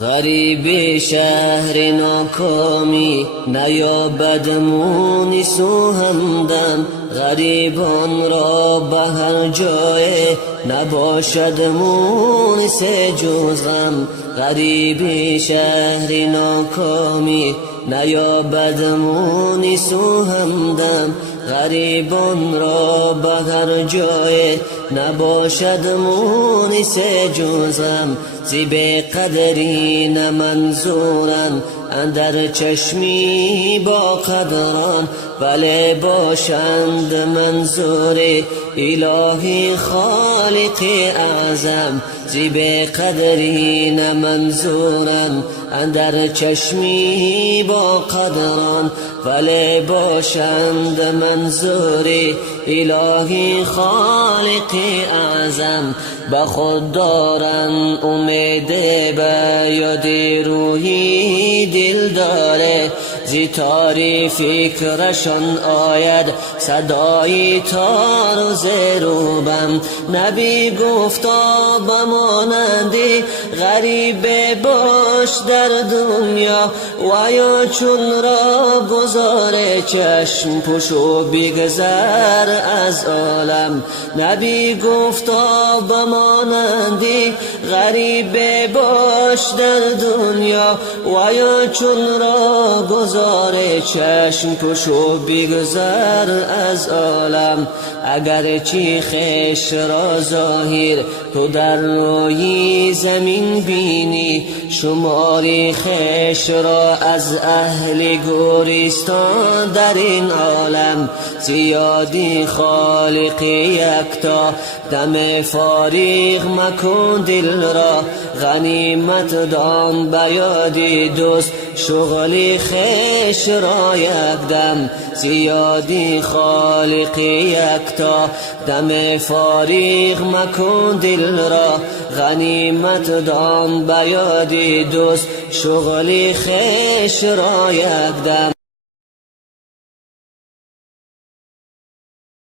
غریب شهر ناکامی نیابد مونس و همدم، غریبان را به هر جای نباشد مونس جز غم. غریب شهر ناکامی نیابد مونس و همدم، غریبان را به هر جای نباشد مونس جز غم. زی به قدرین منظورن اندر چشمی با قدران، ولی باشند منظور الهی خالق اعظم. زی به قدرین منظورن اندر چشمی با قدران، ولی باشند منظور الهی خالق اعظم. به خود دارن امید به یاد روحی دل داره، زی تاری فکرشان آید صدای تار و زروبم. نبی گفتا بمانندی غریب باش در دنیا، و یا چون را گذاره چشم پوشو بگذر از عالم. نبی گفتا بمانندی غریب باش در دنیا، و یا چون را گذاره چشم پوشو بگذر از عالم. اگر چی خیش را ظاهر تو در روی زمین بینی، شماری خیش را از اهل گورستان در این عالم. زیادی خالق یکتا دم فارغ مکن دل را، غنیمت دان به یادی دوست شغلی خیش را یک دم. زیادی خالق یکتا دم فارغ مکن دل را، غنیمت دان به یادی دوست شغلی خیش را یک دم.